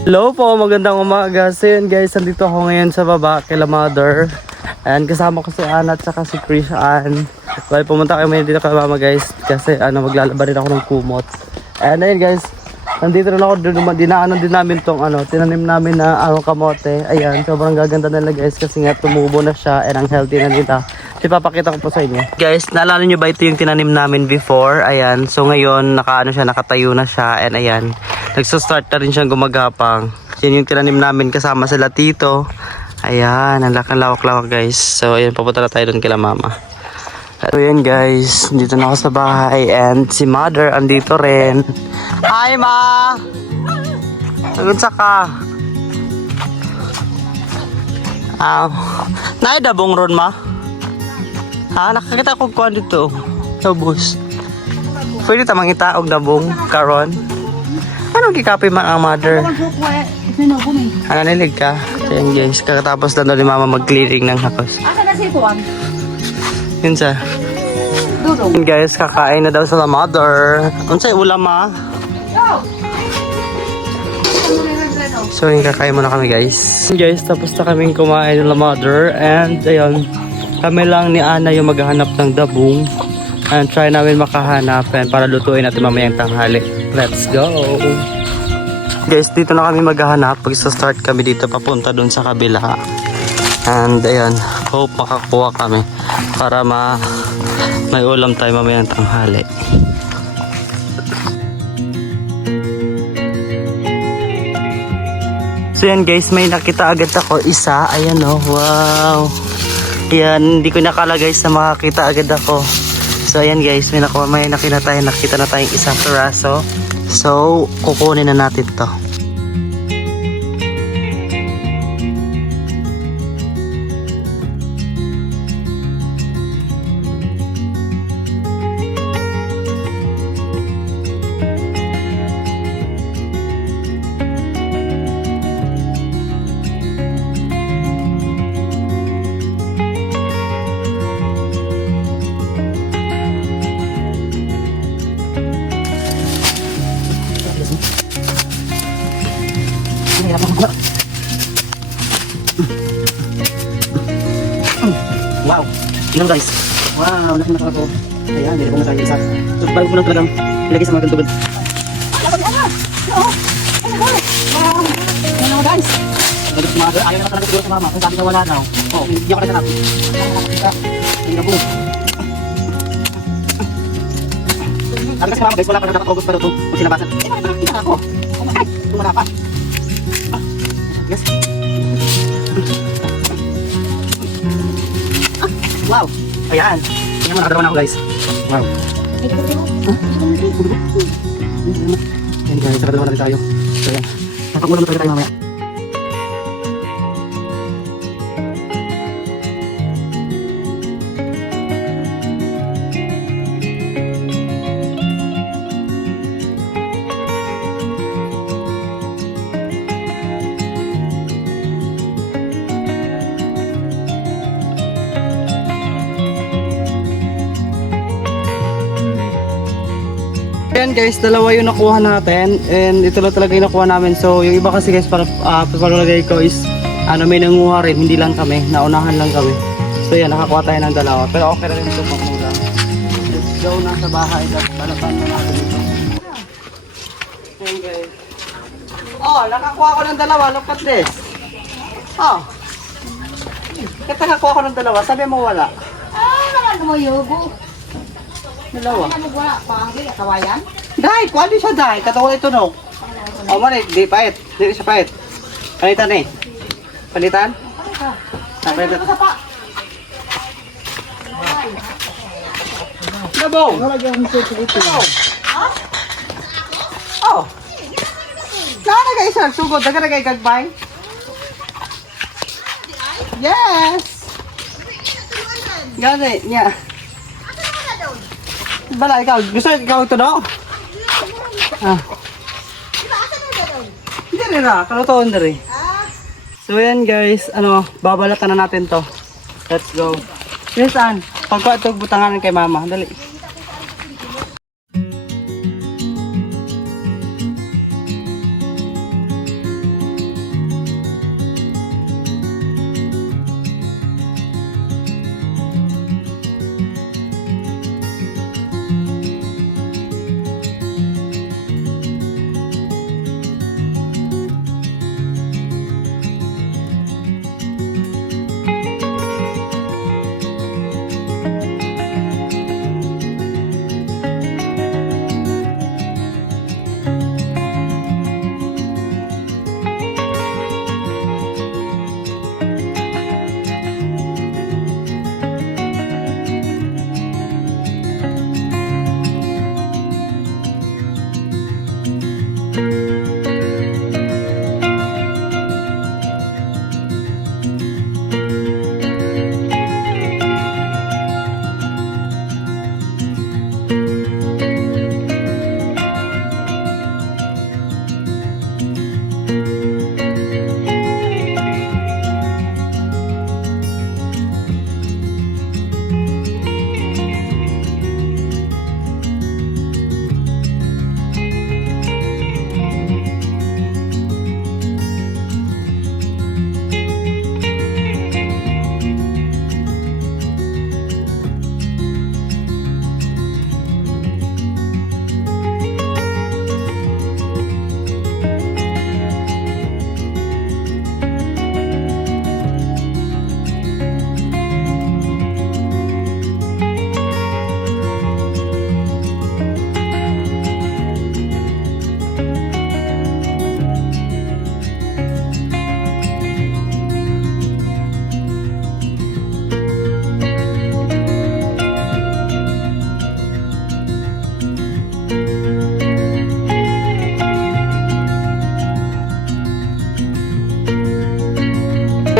Hello po, magandang umaga. So yun guys, nandito ako ngayon sa baba kila mother. And kasama ko si Ana at saka si Krishan. Well, pumunta kami dito kay mama guys kasi maglalaba rin ako ng kumot. And ayun guys, nandito rin ako, dinaanan din namin tong tinanim namin na kamote. Ayan, sobrang gaganda nila guys kasi nga tumubo na siya and ang healthy na nila. Ipapakita ko po sa inyo. Guys, naalala nyo ba ito yung tinanim namin before? Ayan, so ngayon nakatayo na siya and ayan, nagsostart na rin siyang gumagapang. Yan yung tinanim namin kasama sila tito. Ayan, ang lawak-lawak guys. So ayan, papunta na tayo doon kila mama. So ayan guys, dito na ako sa bahay and si mother andito rin. Hi ma! Nagunsa ka? Naidabong ron ma? Nakakita ko kuha dito. Sa bus. Pwede tamang itaog dabong karon. Anong kikapi man ang mother? Nilig ka? Ayan guys, kakatapos lang daw ni mama mag-clearing ng house. Asa na si Tuan? Yun sa. Dudong. Yun guys, kakain na daw sa mother. Ano sa'yo ulam ma? So yun, kakain muna kami guys. Guys, tapos na kaming kumain ng mother. And ayun, kami lang ni Ana yung maghahanap ng dabong. And try namin makahanap and para lutuin natin mamayang tanghali. Let's go! Guys, dito na kami maghahanap. Pag-start kami dito papunta dun sa kabila. And ayan, hope makakuha kami para may ulam tayo mamayang tanghali. So yan guys, may nakita agad ako isa. Ayan oh, wow! Yan, hindi ko nakala guys na makakita agad ako. So ayan guys, may nakita na tayong isang piraso. So kukunin na natin to. Wow! Tingnan guys! Wow! Laki na ako. Ayan, nilagay na tayo isa. So, bago ko lang talagang ilagay sa mga gantugod. Ano guys? Ayaw na talaga siguro sa mama. Kung sabi na wala na. Oo, hindi ako na sanap. Tingnan po. Sabi kasi mama guys, wala pa na dapat August pa daw ito. Kung sinabasan. Hindi na ako. Tumara pa. Yes. Wow! Ayan! Tingnan mo, nakadalawa na ako guys. Wow! Ayan guys, nakadalawa na rin tayo. So ayan, napag-ulam na tayo mamaya. Ayan guys, dalawa yung nakuha natin and ito lang talaga yung nakuha namin. So yung iba kasi guys, para palagay ko is may nanguha rin, hindi lang kami, naunahan lang kami. So yan, nakakuha tayo ng dalawa, pero okay na rin ito pang mula. Let's go na sa bahay at balapan na natin ito. Ayan guys. Oh, nakakuha ko ng dalawa, look at this. Oh, kaya nakakuha ko ng dalawa, sabi mo wala. Naman mo yugo. Dalawa. Ano mo wala pa? Hindi kawayan? Dahil, kuha din siya dahil. Katawa ito no. O manit, di pait. Di siya pait. Palitan eh. Palitan? Palitan. Nabong! Nabong! Oh! Nakalagay isang sugod. Nakalagay gagbay. Yes! Ganit niya. Bala, gusto ikaw ito no? Hindi rin kalutoon na rin. So yan guys, babalatan na natin to. Let's go. Yes, pagka ito butangan kay mama, dali.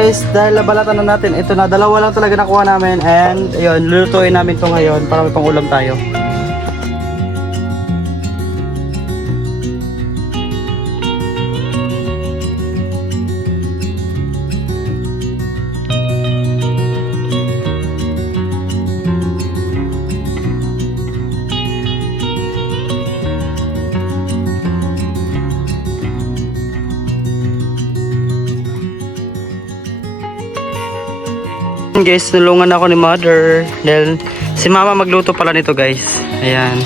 Guys, dahil nabalatan na natin, ito na, dalawa lang talaga nakuha namin. And, ayun, lulutuin namin to ngayon para may pang-ulam tayo. Guys, nulungan ako ni mother dahil si mama magluto pala nito guys. Ayan.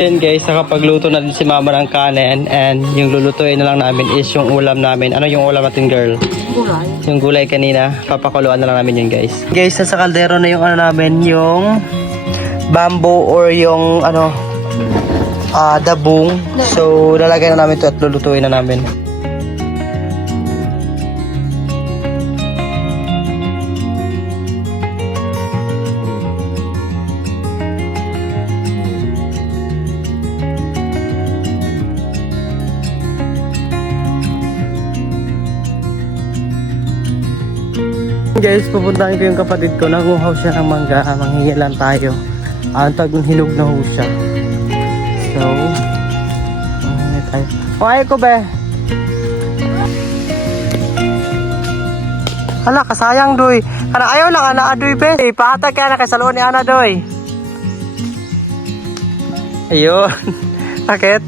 Ayan guys, nakapagluto na din si mama ng kanin and yung lulutuin na lang namin is yung ulam namin. Ano yung ulam natin girl? Gulay. Yung gulay kanina, papakuluan na lang namin yun guys. Guys, nasa kaldero na yung ano namin, yung bamboo or yung ano, dabong. So, lalagay na namin ito at lulutuin na namin. Guys, pupuntahan ko yung kapatid ko. Nanguhaw siya ng mangga. Manghingi lang tayo. Ang tag hinog na ho siya. So, manghingi tayo. Okay ko be. Hala, kasayang doy. Kana ayaw lang ana adoy be. Ipahatag ka na kay salon ni ana doy. Ayun. Sakit.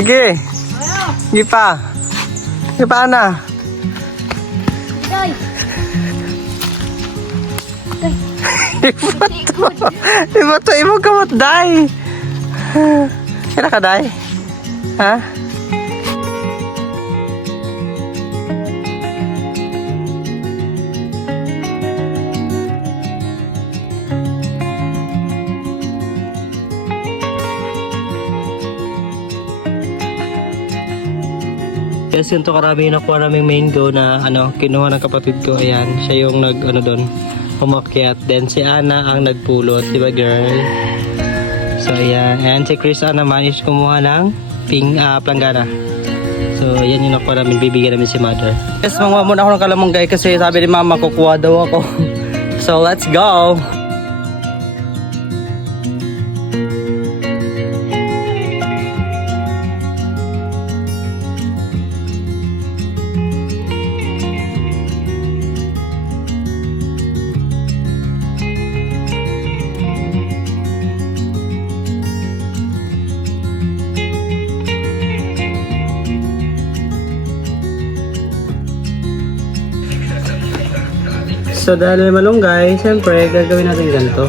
Sige. Sige pa. Sige pa ana. Day. Di ba to? Imo kamot, day. Kaya ka, day? Ha? Kasi yung to karami yung nakuha naming mango na ano, kinuha ng kapatid ko. Ayan, siya yung nag ano doon, umakyat. Then si Ana ang nagpulot, di ba girl? So ayan, and si Chris naman is kumuha ng planggana. So yan yung nakuha namin, bibigyan namin si mother. Yes, manguha muna ako ng kalamanggay kasi sabi ni mama kukuha daw ako. So let's go! So dahil may malunggay, siyempre gagawin natin ganito.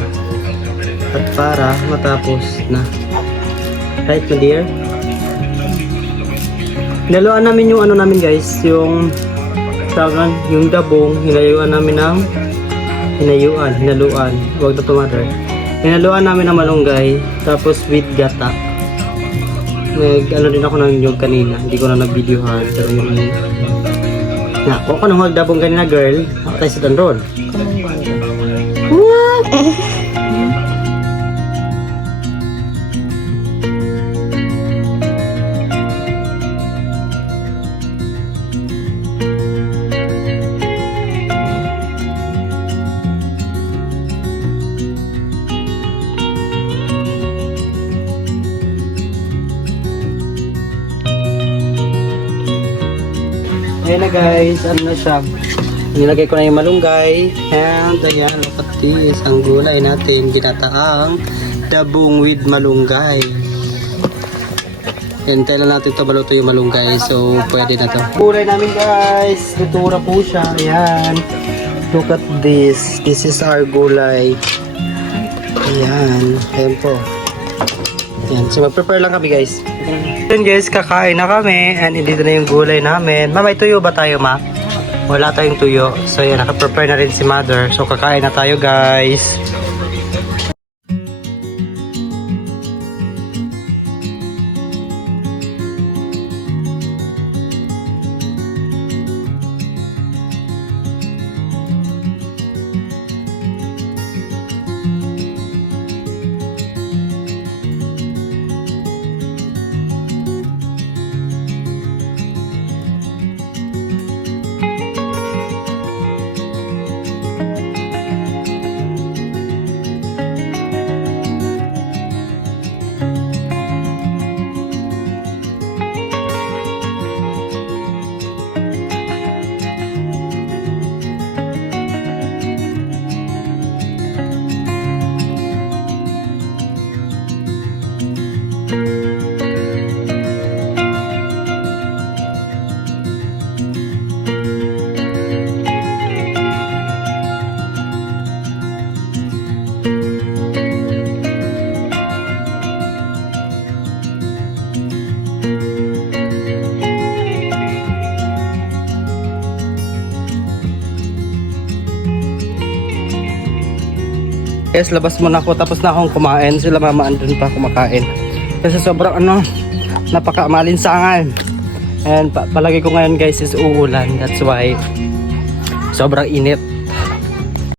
At para matapos na. Right my dear? Hinaluan namin yung ano namin guys, yung tagan, yung dabong, hinayuan namin ng hinaluan, huwag na tumater. Hinaluan namin ng malunggay, tapos with gata. Ano din ako ng nyug kanina, hindi ko na nag-videohan, pero yung na, kung anong magdabong kanina girl, ako tayo sa tanron. Ayan na guys, ano na siya. Nilagay ko na yung malunggay. And ayan, patis ang gulay natin. Ginataang dabong with malunggay. Hintay lang natin ito maluto yung malunggay. So pwede na to. Gulay namin guys. Lutura po siya. Ayan. Look at this. This is our gulay. Ayan. Ayan po. Ayan. So mag-prepare lang kami guys. Then guys, kakain na kami and dito na yung gulay namin. Ma, may tuyo ba tayo ma? Wala tayong tuyo. So yan, naka-prepare na rin si mother. So kakain na tayo guys. Guys, labas muna ako. Tapos na akong kumain. Sila mama andun pa kumakain. Kasi sobrang napaka-malinsangan. And palagi ko ngayon guys is uulan. That's why sobrang init.